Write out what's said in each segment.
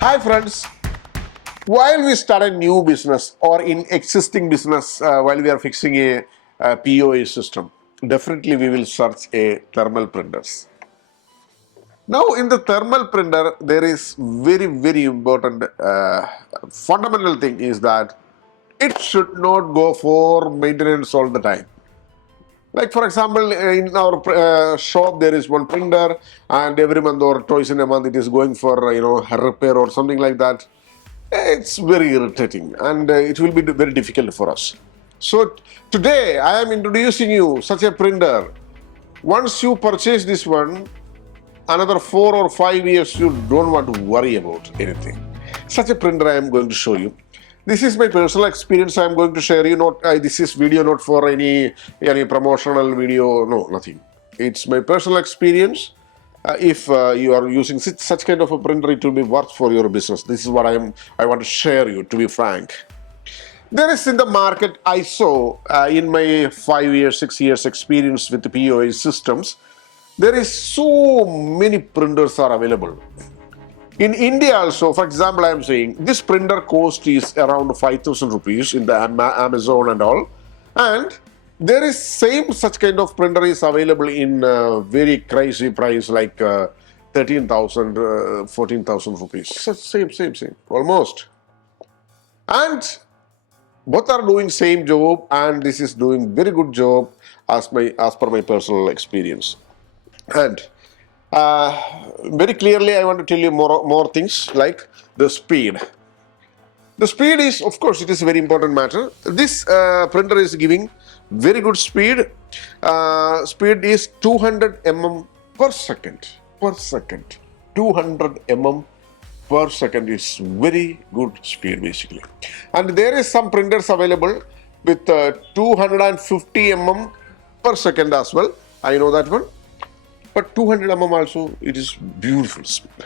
Hi friends, while we start a new business or in existing business while we are fixing a POA system, definitely we will search a thermal printers. Now in the thermal printer there is very important fundamental thing is that it should not go for maintenance all the time. Like for example, in our shop there is one printer, and every month or twice in a month it is going for a repair or something like that. It's very irritating, and it will be very difficult for us. So today I am introducing you such a printer. Once you purchase this one, another 4 or 5 years you don't want to worry about anything. Such a printer I am going to show you. This is my personal experience. I am going to share you. Not this is video not for any promotional video. No, nothing. It's my personal experience. If you are using such kind of a printer, it will be worth for your business. This is what I want to share you. To be frank, there is in the market. I saw in my 5 years, 6 years experience with the POA systems. There is so many printers are available. In India also, for example, I am saying this printer cost is around 5,000 rupees in the Amazon and all. And there is same such kind of printer is available in very crazy price like 13,000, 14,000 rupees. So same, almost. And both are doing same job, and this is doing very good job as per my personal experience. And very clearly, I want to tell you more things like the speed. The speed is, of course, it is a very important matter. This printer is giving very good speed. Speed is 200 mm per second. 200 mm per second is very good speed basically. And there is some printers available with 250 mm per second as well. I know that one. But 200 mm also, it is beautiful speed.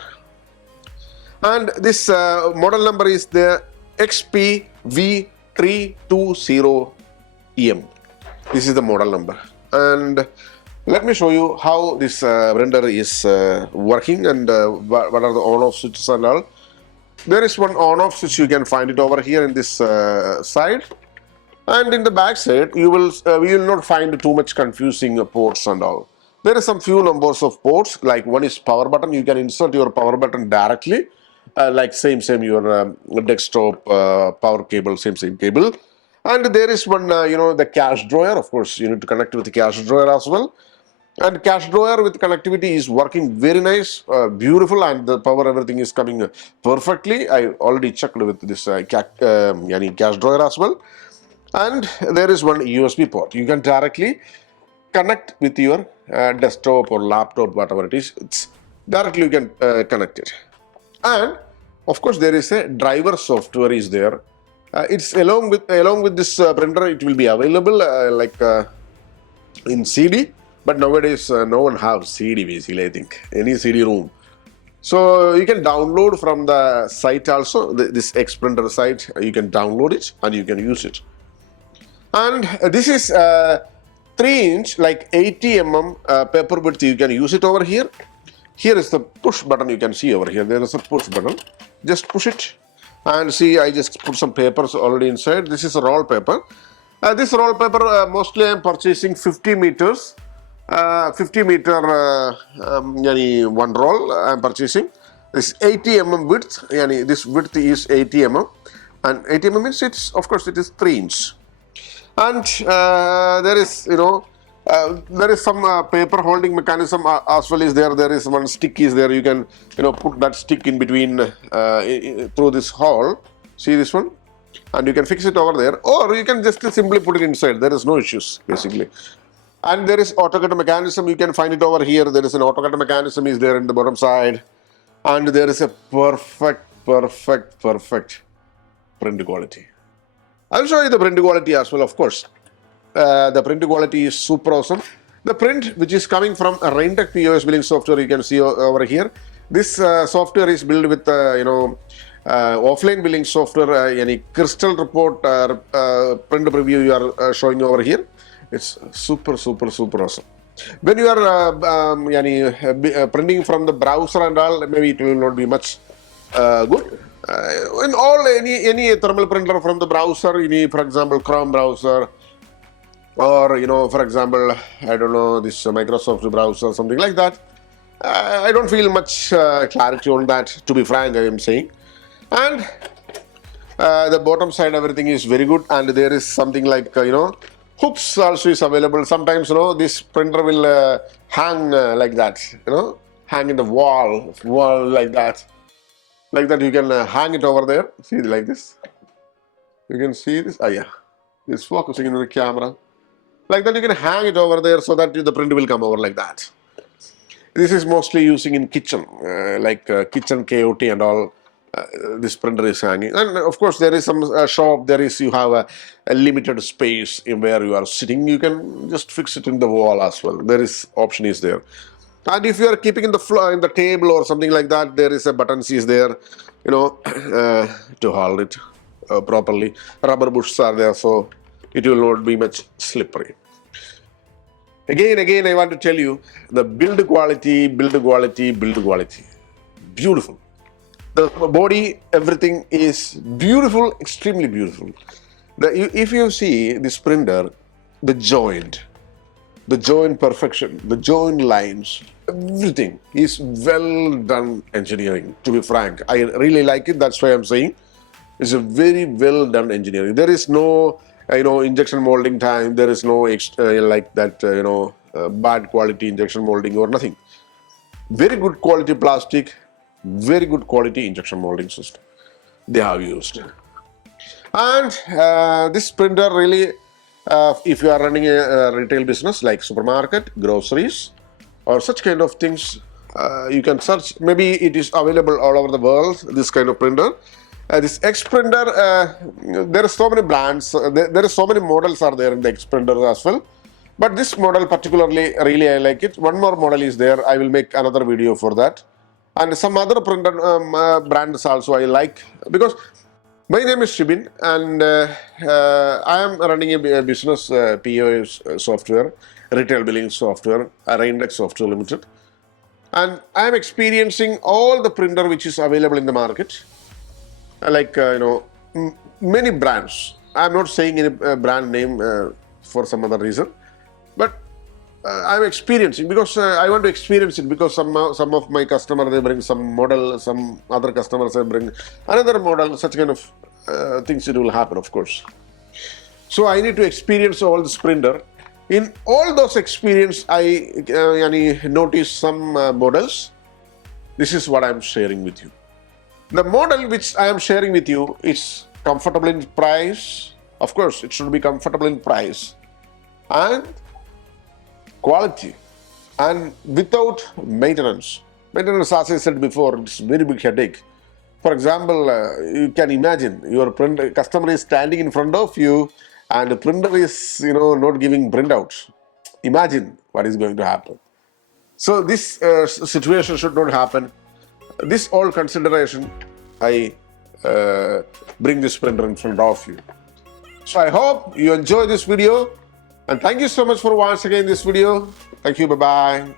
And this model number is the XPV320EM. This is the model number. And let me show you how this render is working and what are the on-off switches and all. There is one on-off switch, you can find it over here in this side. And in the back side, we will not find too much confusing ports and all. There are some few numbers of ports, like one is power button. You can insert your power button directly, like same your desktop power cable, same cable. And there is one, the cash drawer. Of course, you need to connect with the cash drawer as well. And cash drawer with connectivity is working very nice, beautiful, and the power everything is coming perfectly. I already checked with this cash drawer as well. And there is one USB port. You can directly connect with your desktop or laptop, whatever it is. It's directly you can connect it. And of course there is a driver software is there. It's along with this printer, it will be available in CD. But nowadays no one has CD basically. I think any CD room. So you can download from the site also. This X printer site, you can download it and you can use it. And this is 3-inch, like 80 mm paper width. You can use it over here. Here is the push button. You can see over here. There is a push button. Just push it, and see. I just put some papers already inside. This is a roll paper. This roll paper mostly I am purchasing 50 meters. 50 meter one roll I am purchasing. This 80 mm width. This width is 80 mm, and 80 mm means of course it is 3-inch. And there is some paper holding mechanism as well as there. There is one stick is there. You can put that stick in between through this hole. See this one, and you can fix it over there, or you can just simply put it inside. There is no issues basically. And there is auto cut mechanism. You can find it over here. There is an auto cut mechanism is there in the bottom side, and there is a perfect print quality. I'll show you the print quality as well, of course. The print quality is super awesome. The print which is coming from a Raintech POS billing software, you can see over here. This software is built with offline billing software, any crystal report print preview you are showing over here. It's super awesome. When you are printing from the browser and all, maybe it will not be much good. In all any thermal printer from the browser, for example, Chrome browser, or for example, I don't know, this Microsoft browser, something like that. I don't feel much clarity on that, to be frank, I am saying. And the bottom side, everything is very good, and there is something like hooks also is available. Sometimes this printer will hang like that, hang in the wall like that. Like that, you can hang it over there. See, like this. You can see this. Yeah, it's focusing in the camera. Like that, you can hang it over there so that the print will come over like that. This is mostly using in kitchen, like kitchen KOT and all. This printer is hanging, and of course there is some shop. You have a limited space in where you are sitting. You can just fix it in the wall as well. There is option is there, and if you are keeping in the floor, in the table or something like that, there is a button is there, to hold it properly. Rubber bushes are there, so it will not be much slippery. Again, I want to tell you the build quality, beautiful. The body, everything is beautiful, extremely beautiful. If you see this printer, the joint perfection, the joint lines, everything is well done engineering, to be frank. I really like it. That's why I'm saying it's a very well done engineering. There is no injection molding time. There is no bad quality injection molding or nothing. Very good quality plastic, very good quality injection molding system they have used. And this printer really, if you are running a retail business like supermarket, groceries, or such kind of things, you can search. Maybe it is available all over the world, this kind of printer. This X printer, there are so many brands, there are so many models are there in the X printer as well. But this model particularly, really I like it. One more model is there. I will make another video for that. And some other printer brands also I like, because my name is Shibin, and I am running a business, POS software, retail billing software, Raindex Software Limited. And I am experiencing all the printer which is available in the market. Like many brands. I'm not saying any brand name for some other reason, but I'm experiencing, because I want to experience it, because some of my customers, they bring some model, some other customers they bring another model. Such kind of things it will happen, of course. So I need to experience all this printer. In all those experience, I notice some models. This is what I'm sharing with you. The model which I am sharing with you is comfortable in price. Of course, it should be comfortable in price and quality, and without maintenance. Maintenance, as I said before, it's a very big headache. For example, you can imagine your customer is standing in front of you, and the printer is not giving printout. Imagine what is going to happen. So this situation should not happen. This all consideration, I bring this printer in front of you. So I hope you enjoy this video, and thank you so much for watching again this video. Thank you. Bye-bye.